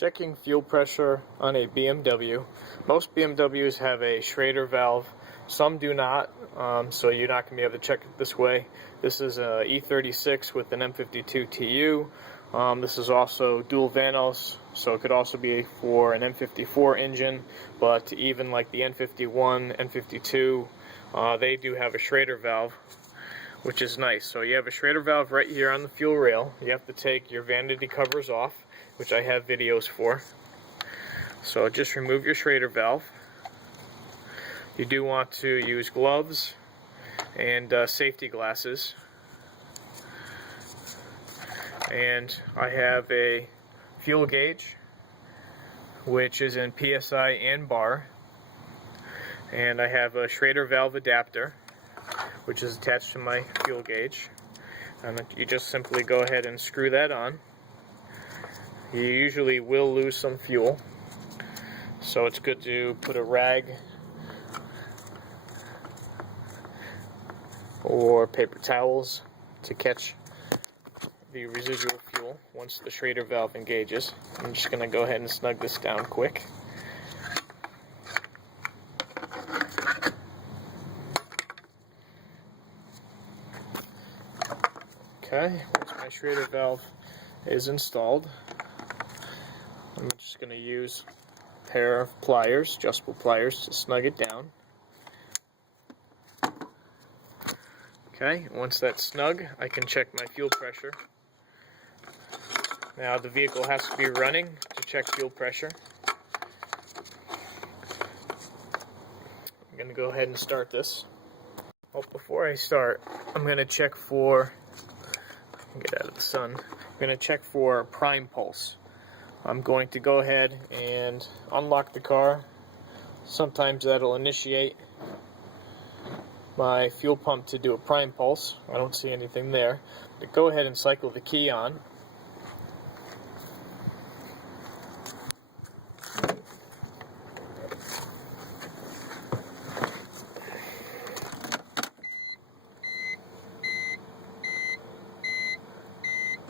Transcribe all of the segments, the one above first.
Checking fuel pressure on a BMW. Most BMWs have a Schrader valve. Some do not, so you're not going to be able to check it this way. This is a E46 with an M52 TU. This is also dual Vanos, so it could also be for an M54 engine, but even like the N51, N52, they do have a Schrader valve, which is nice. So you have a Schrader valve right here on the fuel rail. You have to take your vanity covers off, which I have videos for. So just remove your Schrader valve. You do want to use gloves and safety glasses. And I have a fuel gauge, which is in PSI and bar. And I have a Schrader valve adapter, which is attached to my fuel gauge. And you just simply go ahead and screw that on. You usually will lose some fuel, so it's good to put a rag or paper towels to catch the residual fuel once the Schrader valve engages. I'm just going to go ahead and snug this down quick. Okay, once my Schrader valve is installed, I'm just going to use a pair of pliers, adjustable pliers, to snug it down. Okay, once that's snug, I can check my fuel pressure. Now the vehicle has to be running to check fuel pressure. I'm going to go ahead and start this. Well, before I start, I'm going to check for, get out of the sun, I'm going to check for prime pulse. I'm going to go ahead and unlock the car. Sometimes that'll initiate my fuel pump to do a prime pulse. I don't see anything there. But go ahead and cycle the key on.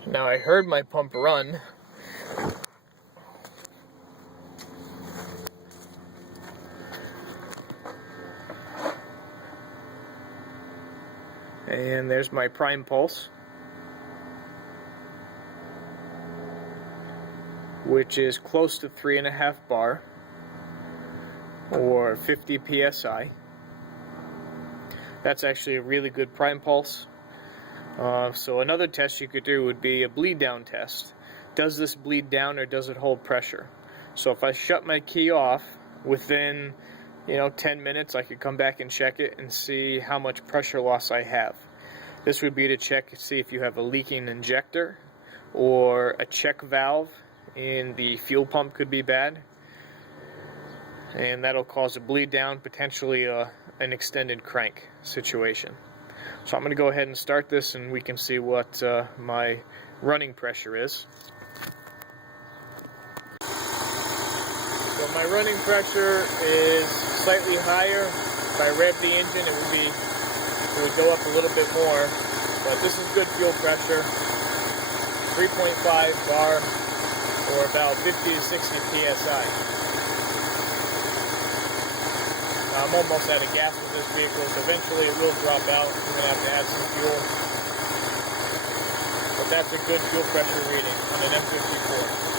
Now I heard my pump run. And there's my prime pulse, which is close to 3.5 bar or 50 psi. That's actually a really good prime pulse. So another test you could do would be a bleed down test. Does this bleed down or does it hold pressure? So if I shut my key off, within 10 minutes I could come back and check it and see how much pressure loss I have. This would be to check to see if you have a leaking injector, or a check valve in the fuel pump could be bad, and that'll cause a bleed down, potentially an extended crank situation. So I'm going to go ahead and start this and we can see what my running pressure is. So my running pressure is slightly higher. If I rev the engine, it would go up a little bit more, but this is good fuel pressure. 3.5 bar or about 50 to 60 psi. Now, I'm almost out of gas with this vehicle, so eventually it will drop out. I'm going to have to add some fuel. But that's a good fuel pressure reading on an M54.